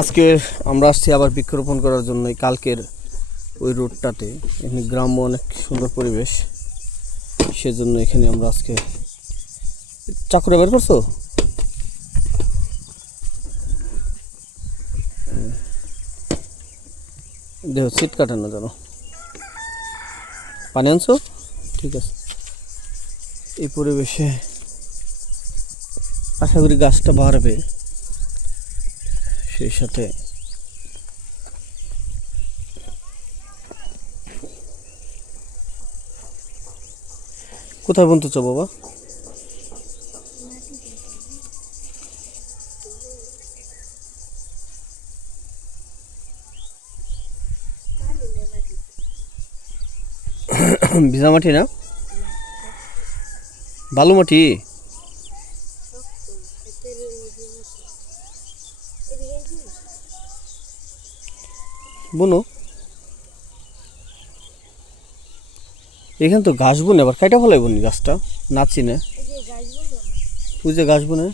আজকে আমরা আসছি আবার বৃক্ষরোপণ করার জন্য কালকের ওই রোডটাতে। এখানে গ্রাম্য অনেক সুন্দর পরিবেশ, সেজন্য এখানে আমরা আজকে চাকুরে বের করছো। দেহ সিট কাটে না যেন। পানি আনছো? ঠিক আছে। এই পরিবেশে আশা করি গাছটা বাড়বে, সেই সাথে কোথায় বলতেছ বাবা? ভিজা মাটি না, বালু মাটি। বুনো এখানে তো ঘাস বুনে, আবার কাইটা ফেলাই বুনি গাছটা, নাচি না। ওই যে গাছ বুনে।